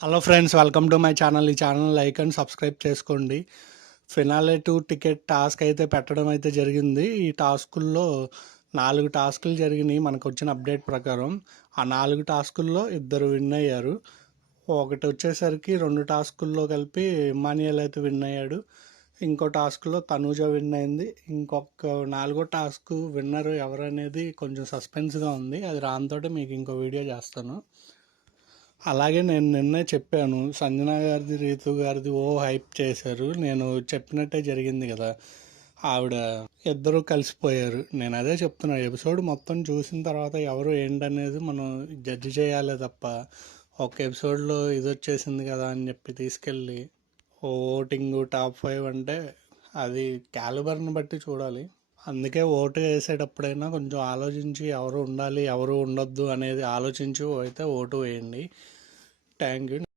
Hello friends, welcome to my channel. ఈ channel like and subscribe చేసుకోండి. Finale 2 ticket task అయితే పెట్టడం అయితే జరిగింది. ఈ టాస్కుల్లో 4 టాస్కులు జరిగినాయి మనకు వచ్చిన అప్డేట్ ప్రకారం. ఆ 4 టాస్కుల్లో ఇద్దరు విన్ అయ్యారు. ఒకటి వచ్చేసరికి 2 టాస్కుల్లో కలిపి ఇమానియల్ అయితే విన్ అయ్యాడు. ఇంకో టాస్క్లో తనూజ విన్ అయింది. ఇంకొక 4గో టాస్క్ విన్నర్ ఎవరనేది కొంచెం సస్పెన్స్గా ఉంది. అది రానితోటి మీకు ఇంకో వీడియో చేస్తాను. అలాగే నేను నిన్నే చెప్పాను, సంజన గారిది రీతు గారిది హైప్ చేశారు. నేను చెప్పినట్టే జరిగింది కదా. ఆవిడ ఇద్దరు కలిసిపోయారు. నేను అదే చెప్తున్నా, ఎపిసోడ్ మొత్తం చూసిన తర్వాత ఎవరు ఏంటనేది మనం జడ్జి చేయాలి తప్ప ఒక ఎపిసోడ్లో ఇది వచ్చేసింది కదా అని చెప్పి తీసుకెళ్ళి ఓటింగ్ టాప్ 5 అంటే అది క్యాలిబర్ని బట్టి చూడాలి. అందుకే ఓటు వేసేటప్పుడైనా కొంచెం ఆలోచించి ఎవరు ఉండాలి ఎవరు ఉండొద్దు అనేది ఆలోచించి అయితే ఓటు వేయండి. Thank you.